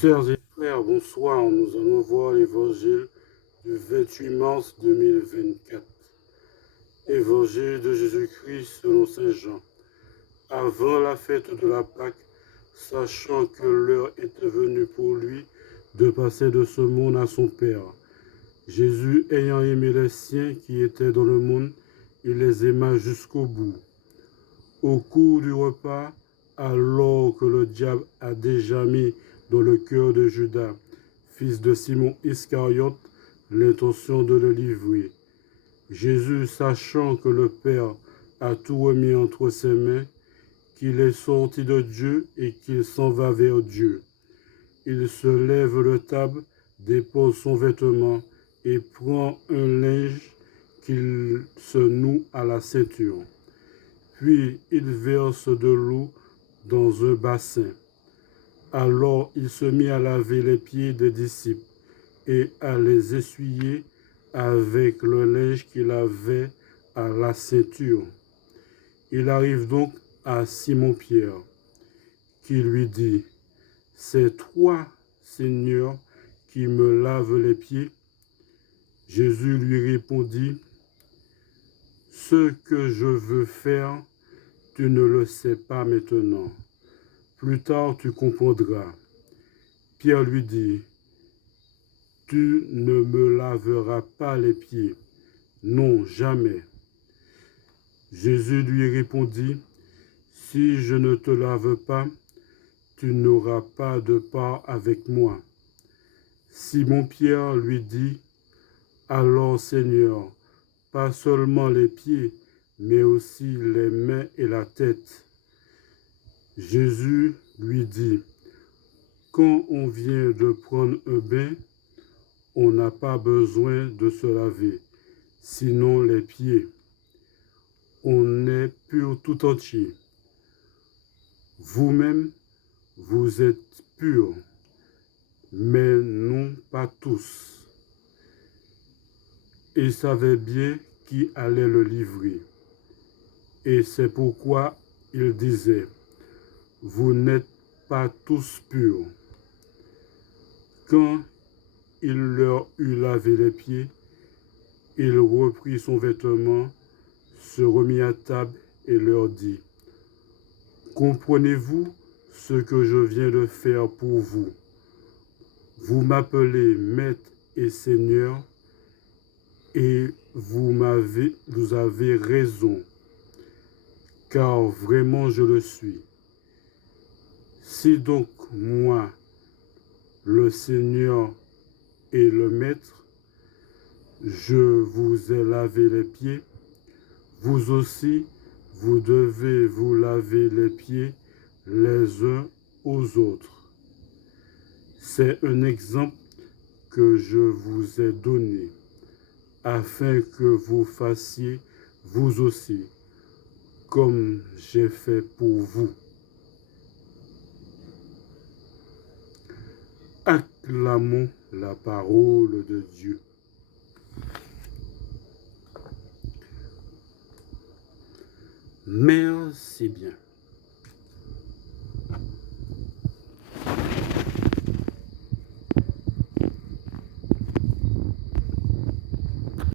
Sœurs et frères, bonsoir. Nous allons voir l'évangile du 28 mars 2024. Évangile de Jésus-Christ selon Saint Jean. Avant la fête de la Pâque, sachant que l'heure était venue pour lui de passer de ce monde à son Père, Jésus, ayant aimé les siens qui étaient dans le monde, il les aima jusqu'au bout. Au cours du repas, alors que le diable a déjà mis dans le cœur de Judas, fils de Simon Iscariote, l'intention de le livrer, Jésus, sachant que le Père a tout remis entre ses mains, qu'il est sorti de Dieu et qu'il s'en va vers Dieu, il se lève de table, dépose son vêtement et prend un linge qu'il se noue à la ceinture. Puis il verse de l'eau dans un bassin. Alors il se mit à laver les pieds des disciples et à les essuyer avec le linge qu'il avait à la ceinture. Il arrive donc à Simon-Pierre, qui lui dit : « C'est toi, Seigneur, qui me laves les pieds ?» Jésus lui répondit : « Ce que je veux faire, tu ne le sais pas maintenant. Plus tard, tu comprendras. » Pierre lui dit : « Tu ne me laveras pas les pieds. Non, jamais. » Jésus lui répondit : « Si je ne te lave pas, tu n'auras pas de part avec moi. » Simon-Pierre lui dit : « Alors, Seigneur, pas seulement les pieds, mais aussi les mains et la tête. » Jésus lui dit : « Quand on vient de prendre un bain, on n'a pas besoin de se laver, sinon les pieds. On est pur tout entier. Vous-même, vous êtes purs, mais non pas tous. » Il savait bien qui allait le livrer. Et c'est pourquoi il disait : « Vous n'êtes pas tous purs. » Quand il leur eut lavé les pieds, il reprit son vêtement, se remit à table et leur dit : « Comprenez-vous ce que je viens de faire pour vous ? Vous m'appelez Maître et Seigneur, et vous avez raison, car vraiment je le suis. Si donc moi, le Seigneur et le Maître, je vous ai lavé les pieds, vous aussi, vous devez vous laver les pieds les uns aux autres. C'est un exemple que je vous ai donné, afin que vous fassiez vous aussi, comme j'ai fait pour vous. » Acclamons la parole de Dieu. Merci bien.